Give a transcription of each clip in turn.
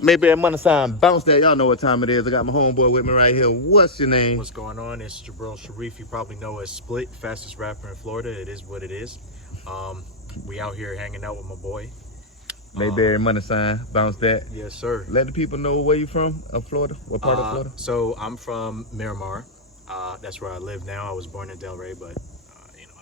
Maybe that money sign bounce that. Y'all know what time it is. I got my homeboy with me right here. What's your name? What's going on? It's Jabril Sharif. You probably know as Split, fastest rapper in Florida. It is what it is. We out here hanging out with my boy. Mayberry money sign, bounce that. Yes, sir. Let the people know where you from, of Florida. What part of Florida? So I'm from Miramar. That's where I live now. I was born in Delray, but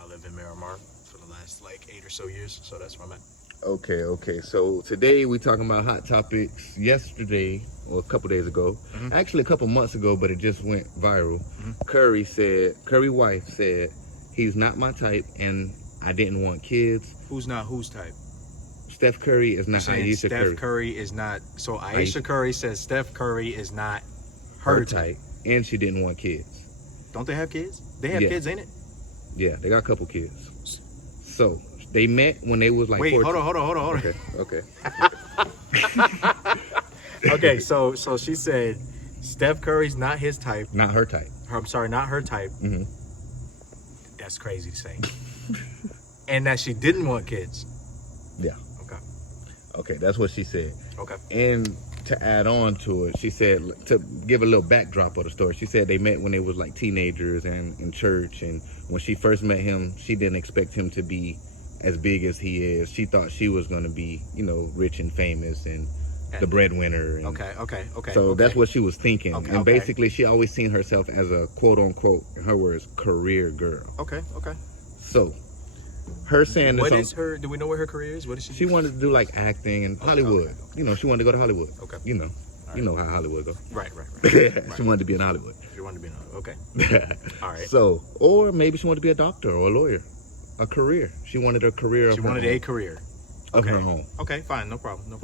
I live in Miramar for the last like 8 or so years. So that's where I'm at. Okay. So today we talking about hot topics. Yesterday, or a couple days ago, actually a couple months ago, but it just went viral. Curry wife said, he's not my type and I didn't want kids. Who's not whose type? Steph Curry is not Ayesha Curry. Steph Curry is not. So Ayesha Curry says Steph Curry is not her type. And she didn't want kids. Don't they have kids? They have kids, ain't it? Yeah, they got a couple kids. So they met when they was like 14. Hold on. Okay. Okay, so she said Steph Curry's not his type. Not her type. I'm sorry, not her type. That's crazy to say. And that she didn't want kids. Yeah. Okay, that's what she said. Okay. And to add on to it, she said, to give a little backdrop of the story, she said they met when they was like teenagers and in church. And when she first met him, she didn't expect him to be as big as he is. She thought she was going to be, rich and famous and the breadwinner. And okay. So that's what she was thinking. Okay, basically, she always seen herself as a quote unquote, in her words, career girl. Okay. So her saying what is her? Do we know what her career is? What is she? She wanted to do like acting and Hollywood. Okay. She wanted to go to Hollywood. Okay. You know how Hollywood go. Right. She wanted to be in Hollywood. She wanted to be in Hollywood. Okay. All right. So, or maybe she wanted to be a doctor or a lawyer. A career. She wanted a career. She wanted a career of her own. Okay, fine. No problem.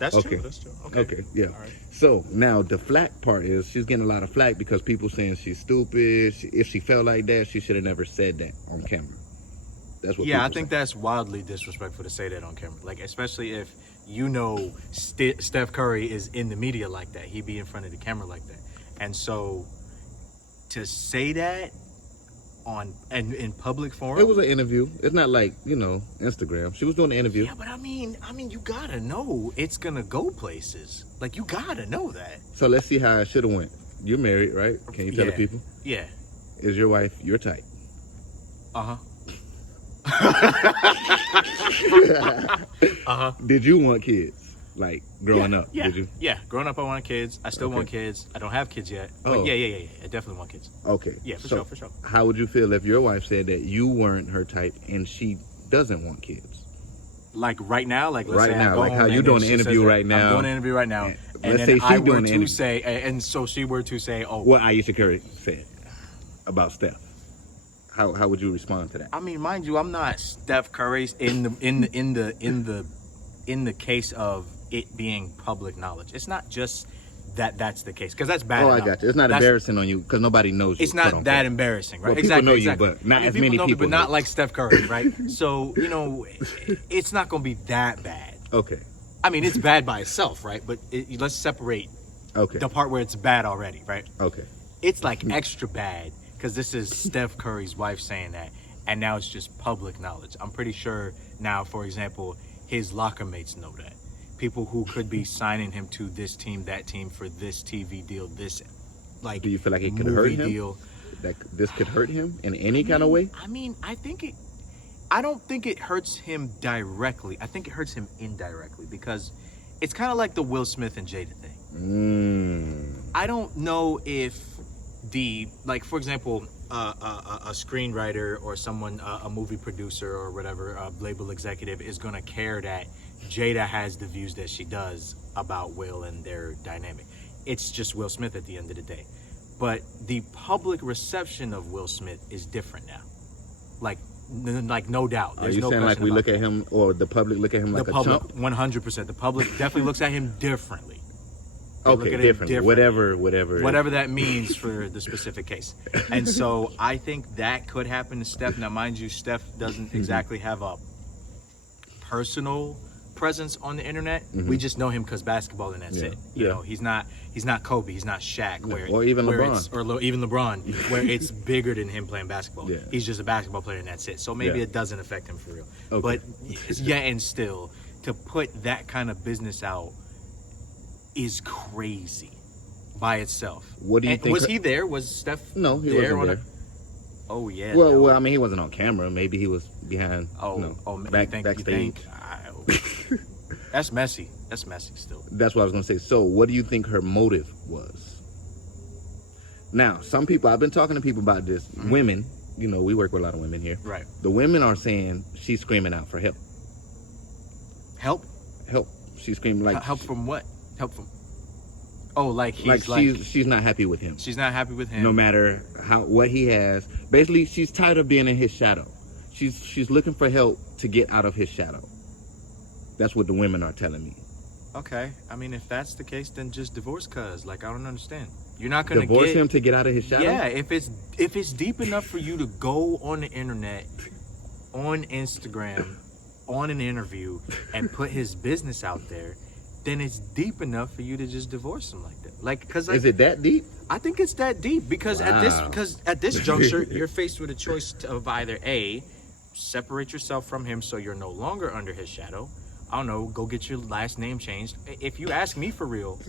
That's okay. true. That's true. Okay. Yeah. All right. So now the flack part is she's getting a lot of flack because people saying she's stupid. If she felt like that, she should have never said that on camera. That's what. Yeah, I think that's wildly disrespectful to say that on camera. Like, especially if Steph Curry is in the media like that. He be in front of the camera like that. And so to say that in public forum. It was an interview. It's not like, Instagram. She was doing an interview. Yeah, but I mean, you gotta know it's gonna go places. Like, you gotta know that. So let's see how it should have went. You're married, right? Can you tell the people? Yeah. Is your wife your type? Did you want kids? Like growing up? Yeah. Did you? Yeah. Growing up, I wanted kids. I still want kids. I don't have kids yet. But yeah. I definitely want kids. Okay. Yeah, for sure. How would you feel if your wife said that you weren't her type and she doesn't want kids? Like right now? Like let's say now, like how you doing the interview right now. I'm doing an interview right now. And let's say I she were doing the interview. to say, and so she were to say, what Ayesha Curry said about Steph. How would you respond to that? I mean, mind you, I'm not Steph Curry's in the case of it being public knowledge. It's not just that's the case, because that's bad. I got you. It's not embarrassing on you because nobody knows you. It's not that embarrassing, right? Well, exactly. People know you, but not as many people. But not like Steph Curry, right? So it's not going to be that bad. Okay. I mean, it's bad by itself, right? But let's separate. Okay. The part where it's bad already, right? Okay. It's like extra bad because this is Steph Curry's wife saying that, and now it's just public knowledge. I'm pretty sure now, for example, his locker mates know that. People who could be signing him to this team, that team for this TV deal, this like. Do you feel like it could hurt him? Deal. That this could hurt him in any kind of way? I mean, I don't think it hurts him directly. I think it hurts him indirectly because it's kind of like the Will Smith and Jada thing. I don't know if for example, a screenwriter or someone, a movie producer or whatever, a label executive is going to care that Jada has the views that she does about Will and their dynamic. It's just Will Smith at the end of the day. But the public reception of Will Smith is different now. Like no doubt. Are you saying like we look at him, or the public look at him like a chump? 100%. The public definitely looks at him differently. Okay, differently. Whatever that means for the specific case. And so I think that could happen to Steph. Now, mind you, Steph doesn't exactly have a personal presence on the internet. We just know him because basketball, and that's it. You know, he's not Kobe, he's not Shaq, or even LeBron, even LeBron, where it's bigger than him playing basketball. He's just a basketball player, and that's it. So maybe it doesn't affect him for real. But and still, to put that kind of business out is crazy by itself. What do you think? Was he there? Was Steph? No, he there wasn't there. Oh yeah. Well, I mean, he wasn't on camera. Maybe he was behind. Backstage. That's messy. That's messy still. That's what I was gonna say. So, what do you think her motive was? Now, some people, I've been talking to people about this. Mm-hmm. Women, you know, we work with a lot of women here. Right. The women are saying she's screaming out for help. Help? Help. She's screaming like help from what? Help from? Oh, like he's she's not happy with him. She's not happy with him. No matter what he has. Basically, she's tired of being in his shadow. She's looking for help to get out of his shadow. That's what the women are telling me. Okay. I mean, if that's the case, then just divorce cuz. Like, I don't understand. You're not going to divorce him to get out of his shadow? Yeah, if it's deep enough for you to go on the internet, on Instagram, on an interview, and put his business out there, then it's deep enough for you to just divorce him like that. Like, cause is it that deep? I think it's that deep because at this juncture, you're faced with a choice of either A, separate yourself from him so you're no longer under his shadow. I don't know, go get your last name changed. If you ask me for real,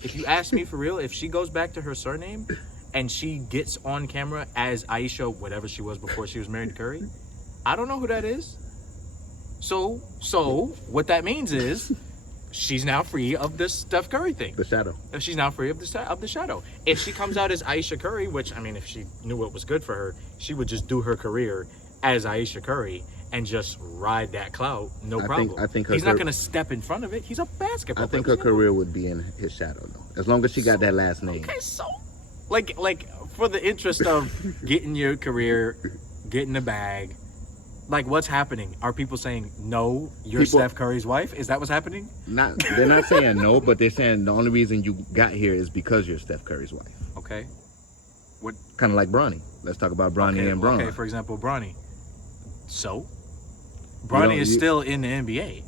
if she goes back to her surname and she gets on camera as Ayesha, whatever she was before she was married to Curry, I don't know who that is. So what that means is she's now free of this Steph Curry thing. The shadow. She's now free of the shadow. If she comes out as Ayesha Curry, which, I mean, if she knew what was good for her, she would just do her career as Ayesha Curry and just ride that clout, no problem. I think he's not going to step in front of it. He's a basketball player. I think her career would be in his shadow, though, as long as she got that last name. Okay, so like for the interest of getting your career, getting the bag, like what's happening? Are people saying no? You're Steph Curry's wife? Is that what's happening? They're not saying no, but they're saying the only reason you got here is because you're Steph Curry's wife. Okay. What? Kind of like Bronny. Let's talk about Bronny and Bronny. Okay, for example, Bronny. So, Bronny is still in the NBA.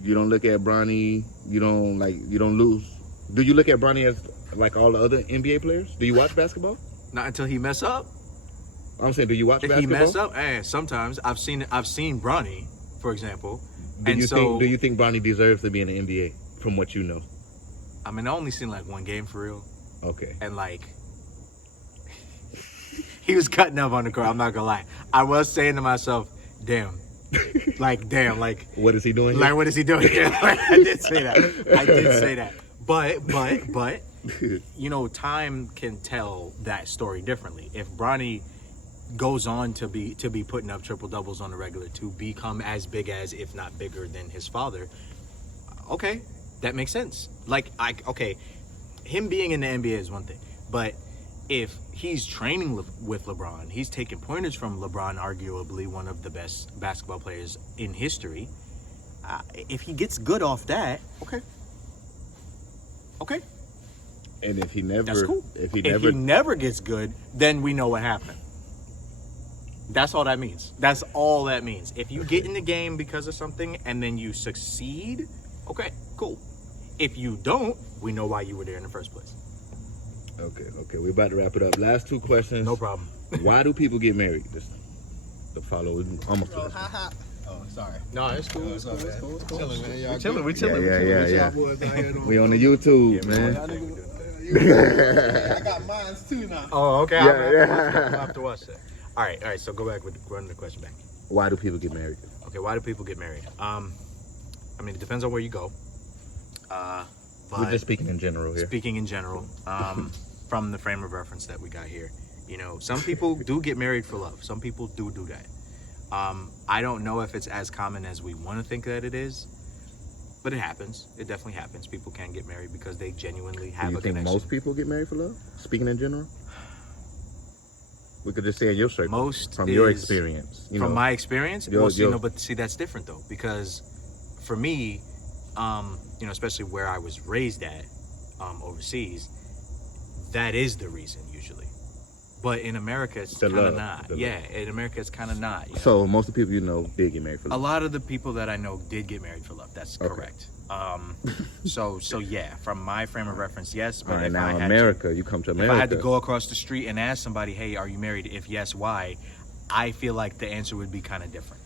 You don't look at Bronny. You don't lose. Do you look at Bronny as like all the other NBA players? Do you watch basketball? Not until he mess up. I'm saying, do you watch basketball? If he mess up, sometimes I've seen Bronny, for example. Do you think Bronny deserves to be in the NBA from what you know? I mean, I only seen like one game for real. Okay. And like, he was cutting up on the court. I'm not gonna lie. I was saying to myself, damn. Like, what is he doing? Like, what is he doing here? I did say that. But, you know, time can tell that story differently. If Bronny goes on to be putting up triple doubles on the regular, to become as big as, if not bigger than his father, okay, that makes sense. Him being in the NBA is one thing, but if he's training with LeBron, he's taking pointers from LeBron, arguably one of the best basketball players in history. If he gets good off that, okay. And if he never, that's cool. If he never gets good, then we know what happened. That's all that means. That's all that means. If you get in the game because of something and then you succeed, okay, cool. If you don't, we know why you were there in the first place. Okay. We're about to wrap it up. Last two questions. No problem. Why do people get married? The follow is almost. Oh, sorry. No, it's cool. It's cool. Chilling, man. Y'all We chilling. Yeah. We on the YouTube, man. I got mines too now. Oh, okay. I'll have to watch that. All right. So go back with running the question back. Why do people get married? Okay, why do people get married? I mean, it depends on where you go. We're just speaking in general here. Speaking in general, from the frame of reference that we got here, you know, some people do get married for love. Some people do that. I don't know if it's as common as we want to think that it is, but it happens. It definitely happens. People can get married because they genuinely have a connection. Do you think most people get married for love? Speaking in general? We could just say in your circle. From your experience. From my experience? But see, that's different though, because for me, you know, especially where I was raised at, overseas, that is the reason usually. But in America, it's kind of not. Yeah, in America, it's kind of not. You know? So most of the people you know did get married for love. A lot of the people that I know did get married for love. That's correct. So yeah, from my frame of reference, yes. But right, if now I had America, you come to America. If I had to go across the street and ask somebody, "Hey, are you married? If yes, why?" I feel like the answer would be kind of different.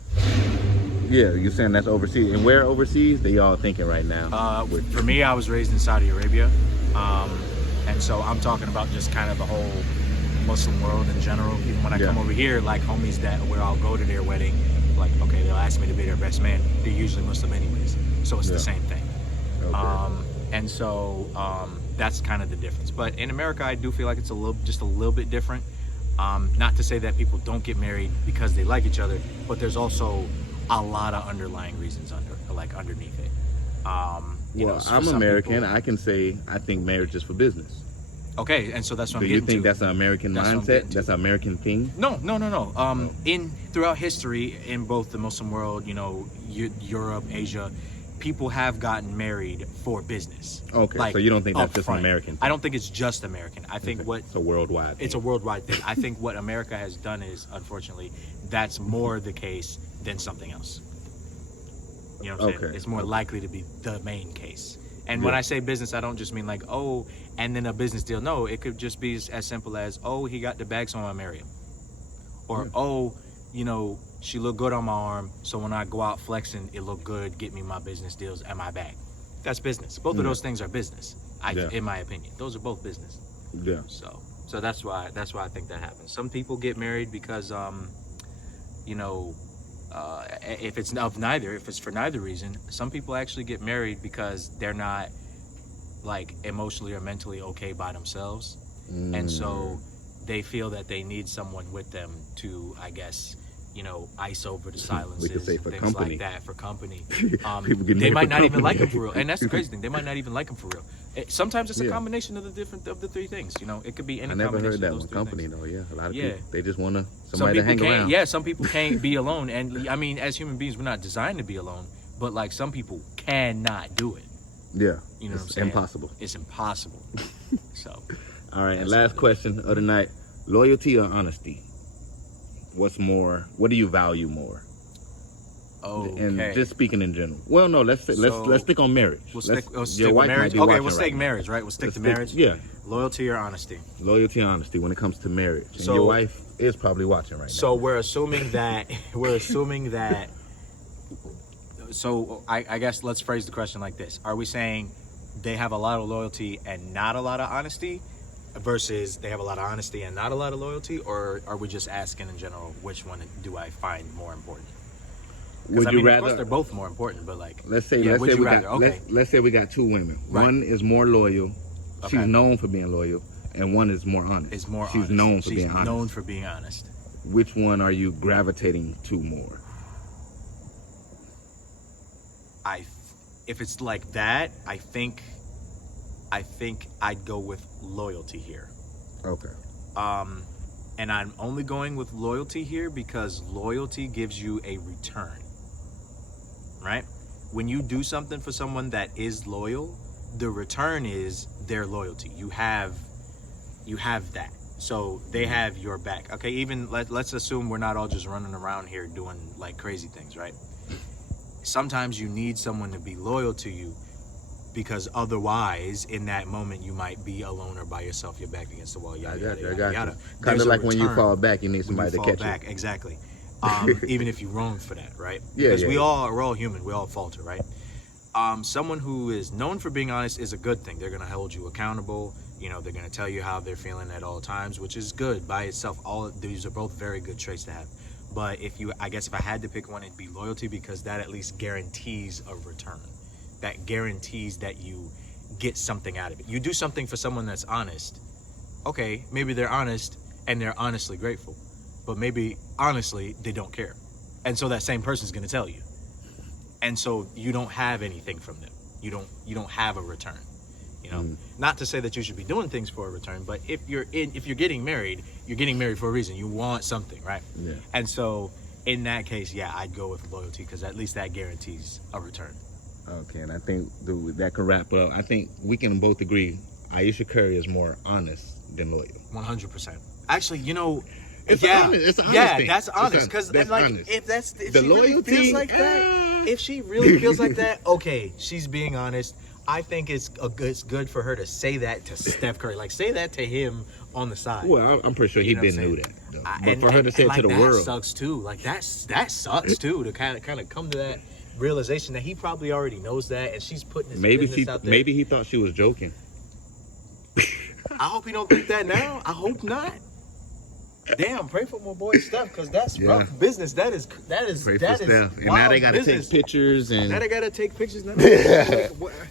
Yeah, you're saying that's overseas. And where overseas? They all thinking right now. For me, I was raised in Saudi Arabia, and so I'm talking about just kind of the whole Muslim world in general. Even when I come over here, like homies that where I'll go to their wedding, like okay, they'll ask me to be their best man. They're usually Muslim anyways, so it's the same thing. Okay. And so that's kind of the difference. But in America, I do feel like it's just a little bit different. Not to say that people don't get married because they like each other, but there's also a lot of underlying reasons underneath it. Well, I'm American. People, I can say I think marriage is for business. Okay, and so that's what I'm getting to. Do you think that's an American mindset? That's an American thing? No. Throughout history, in both the Muslim world, Europe, Asia, people have gotten married for business. Okay, so you don't think that's just an American thing? I don't think it's just American. I think it's a worldwide thing. It's a worldwide thing. I think what America has done is, unfortunately, that's more the case than something else. You know what I'm saying? It's more likely to be the main case. And when I say business, I don't just mean like, oh, and then a business deal. No, it could just be as simple as, oh, he got the bag, so I marry him. Or, oh, she looked good on my arm, so when I go out flexing, it look good, get me my business deals and my bag. That's business. Both of those things are business, in my opinion. Those are both business. Yeah. So that's why I think that happens. Some people get married because, if it's for neither reason, some people actually get married because they're not like emotionally or mentally okay by themselves. And so they feel that they need someone with them to, I guess, ice over the silences, we could say for things company. like that for company. They might not even like him for real, and that's the crazy thing. They might not even like him for real. Sometimes it's a combination of the three things. It could be any. I never heard that with company though. Yeah, a lot of people they just want somebody to hang around. Yeah, some people can't be alone, and I mean, as human beings, we're not designed to be alone. But like some people cannot do it. Yeah, what I'm saying? Impossible. It's impossible. So. All right, and last question of the night: loyalty or honesty? What do you value more? Okay. And just speaking in general. Well, no, let's stick on marriage. We'll stick with marriage. Okay, we'll stick marriage, right? We'll stick to marriage. Yeah. Loyalty or honesty? Loyalty and honesty when it comes to marriage. And your wife is probably watching right now. So we're assuming that. So I guess let's phrase the question like this: are we saying they have a lot of loyalty and not a lot of honesty, versus they have a lot of honesty and not a lot of loyalty, or are we just asking in general which one do I find more important? Would you rather? Of course, they're both more important, but like, let's say we got two women. Right. One is more loyal. Okay. She's known for being loyal, and one is more honest. She's known for being honest. Known for being honest. Which one are you gravitating to more? If it's like that, I think I'd go with loyalty here. Okay. And I'm only going with loyalty here because loyalty gives you a return. Right? When you do something for someone that is loyal, the return is their loyalty. You have that. So they have your back. Okay, even let's assume we're not all just running around here doing like crazy things, right? Sometimes you need someone to be loyal to you, because otherwise in that moment you might be alone or by yourself, your back against the wall, yada. Kind of like when you fall back, you need somebody to catch you. Exactly. Even if you wrong for that, right? Yeah, because we're all human, we all falter, right? Someone who is known for being honest is a good thing. They're gonna hold you accountable. They're gonna tell you how they're feeling at all times, which is good by itself. All these are both very good traits to have. But if I had to pick one, it'd be loyalty, because that at least guarantees a return. That guarantees that you get something out of it. You do something for someone that's honest. Okay, maybe they're honest and they're honestly grateful, but maybe honestly they don't care. And so that same person's going to tell you. And so you don't have anything from them. You don't have a return. Not to say that you should be doing things for a return, but if you're getting married, you're getting married for a reason. You want something, right? Yeah. And so in that case, yeah, I'd go with loyalty, because at least that guarantees a return. Okay, and I think that can wrap up. I think we can both agree Ayesha Curry is more honest than loyal. 100%. Actually, it's honest. Yeah, that's honest. Because if the she loyalty really feels like that, if she really feels like that, okay, she's being honest. I think it's good for her to say that to Steph Curry. Like, say that to him on the side. Well, I'm pretty sure he You know what been I'm knew saying? that, though. But for her to say it to the that world, sucks too. Like that sucks too. To kind of come to that realization that he probably already knows that, and she's putting his business out there. maybe he thought she was joking. I hope he don't think that now. I hope not. Damn, pray for my boy Steph, because that's rough business. That is Pray for that Steph. is And now they got to business. take pictures and Now they gotta take pictures. Now,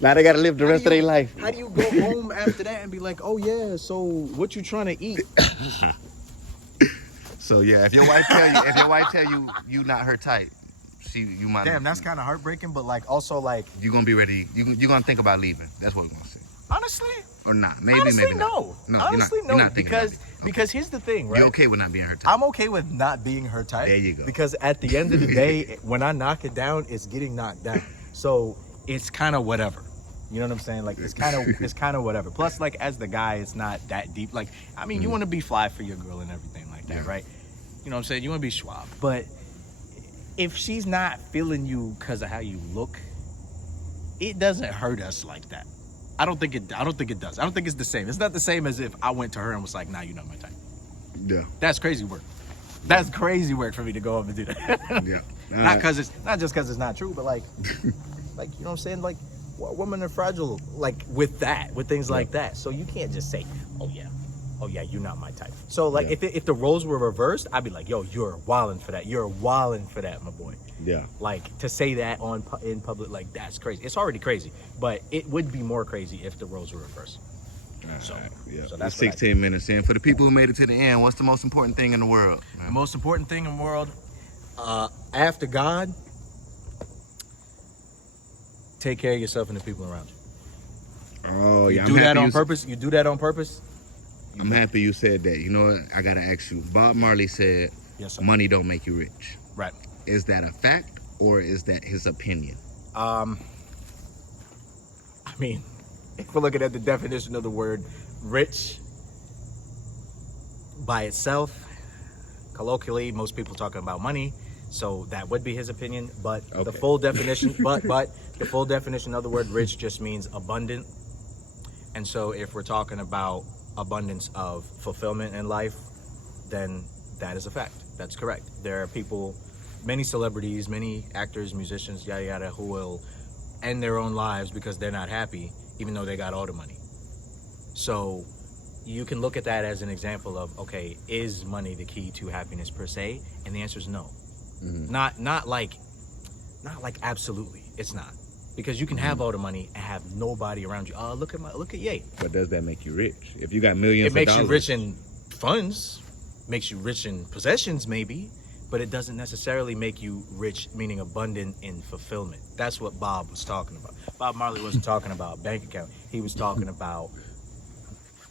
now they got to live the rest of their life. How do you go home after that and be like, oh yeah, so what you trying to eat? So yeah, if your wife tell you you not her type, you might. Damn, that's kind of heartbreaking, but like also like you gonna be ready. You gonna think about leaving. That's what I'm gonna say. honestly. Or not? Maybe Honestly, not. no. Honestly, you're not thinking because about it. because here's the thing, right? You're okay with not being her type. I'm okay with not being her type. There you go. Because at the end of the day, when I knock it down, it's getting knocked down. So it's kind of whatever. You know what I'm saying? Like it's kind of whatever. Plus, like as the guy, it's not that deep. Like I mean, you want to be fly for your girl and everything like that, right? You know what I'm saying? You want to be suave, but if she's not feeling you because of how you look, it doesn't hurt us like that. I don't think it does. I don't think it's the same. It's not the same as if I went to her and was like, "Nah, you're not my type." Yeah. That's crazy work. That's crazy work for me to go up and do that. Yeah. Not just because it's not true, but like, like you know what I'm saying? Like, women are fragile. Like with things like that. So you can't just say, "Oh yeah, you're not my type." So like, if the roles were reversed, I'd be like, "Yo, you're wilding for that. You're wilding for that, my boy." Yeah. Like to say that in public, like that's crazy. It's already crazy, but it would be more crazy if the roles were reversed. So that's 16 minutes in. For the people who made it to the end, what's the most important thing in the world? The most important thing in the world, after God, take care of yourself and the people around you. Oh yeah. You do that on purpose. You do that on purpose. I'm happy you said that. You know what? I gotta ask you. Bob Marley said, Yes, sir. "Money don't make you rich." Right. Is that a fact or is that his opinion? I mean, if we're looking at the definition of the word rich by itself, colloquially, most people talking about money, so that would be his opinion. But the full definition, but the full definition of the word rich just means abundant. And so, if we're talking about abundance of fulfillment in life, then that is a fact. That's correct. There are people, many celebrities, many actors, musicians, yada yada, who will end their own lives because they're not happy, even though they got all the money. So you can look at that as an example of, okay, is money the key to happiness per se? And the answer is no. Mm-hmm. Not like absolutely. It's not. Because you can have all the money and have nobody around you. Look at Ye. But does that make you rich? If you got millions It makes of you dollars, rich in funds, makes you rich in possessions maybe, but it doesn't necessarily make you rich, meaning abundant in fulfillment. That's what Bob was talking about. Bob Marley wasn't talking about bank account. He was talking about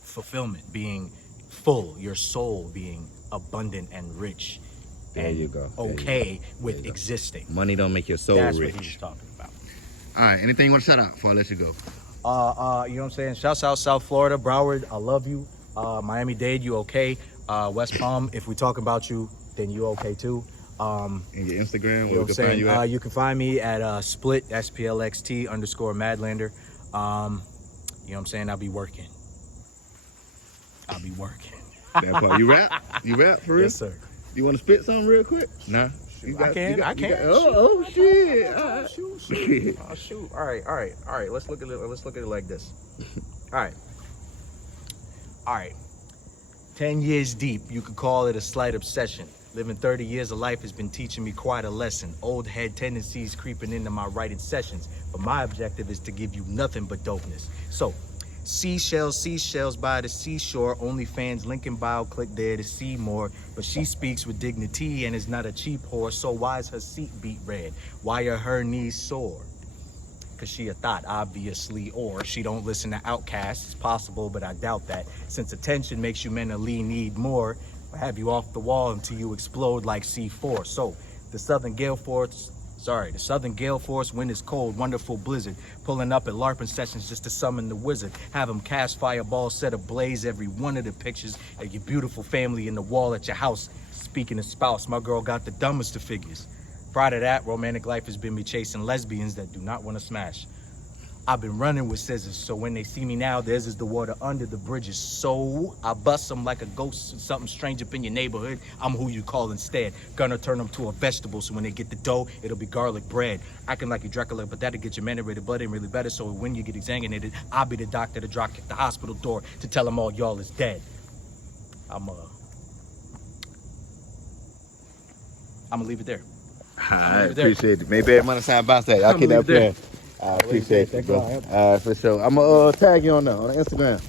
fulfillment, being full, your soul being abundant and rich. There you go. Okay with existing. Money don't make your soul That's rich. what he was talking about. All right, anything you want to shout out before I let you go? You know what I'm saying? Shouts out South Florida, Broward, I love you. Miami-Dade, you okay? West Palm, if we talk about you, then you okay too. And your Instagram, You know where we what I'm can saying? find you at? You can find me at split SPLXT _Madlander. You know what I'm saying? I'll be working. That part. You rap? You rap for real? Yes, sir. You want to spit something real quick? Nah. I can. Oh shit! Shoot. Oh shoot. All right. Let's look at it like this. All right. 10 years deep, you could call it a slight obsession. Living 30 years of life has been teaching me quite a lesson. Old head tendencies creeping into my writing sessions. But my objective is to give you nothing but dopeness. So, seashells by the seashore. OnlyFans, link in bio, click there to see more. But she speaks with dignity and is not a cheap whore. So why is her seat beat red? Why are her knees sore? Cause she a thought, obviously, or she don't listen to outcasts. It's possible, but I doubt that. Since attention makes you mentally need more, I'll have you off the wall until you explode like C4. So, the Southern Gale Force wind is cold, wonderful blizzard. Pulling up at LARPing sessions just to summon the wizard. Have him cast fireballs, set ablaze every one of the pictures of your beautiful family in the wall at your house. Speaking of spouse, my girl got the dumbest of figures. Prior to that, romantic life has been me chasing lesbians that do not want to smash. I've been running with scissors, so when they see me now, theirs is the water under the bridges. So I bust them like a ghost or something strange up in your neighborhood. I'm who you call instead. Gonna turn them to a vegetable, so when they get the dough, it'll be garlic bread. Acting like you Dracula, but that'll get your manerated blood ain't really better. So when you get exsanguinated, I'll be the doctor to drop kick the hospital door to tell them all y'all is dead. I'm gonna leave it there. I appreciate it. Maybe everybody sign about that. Y'all keep that up there. I appreciate it, bro. For sure. I'm gonna tag you on the Instagram.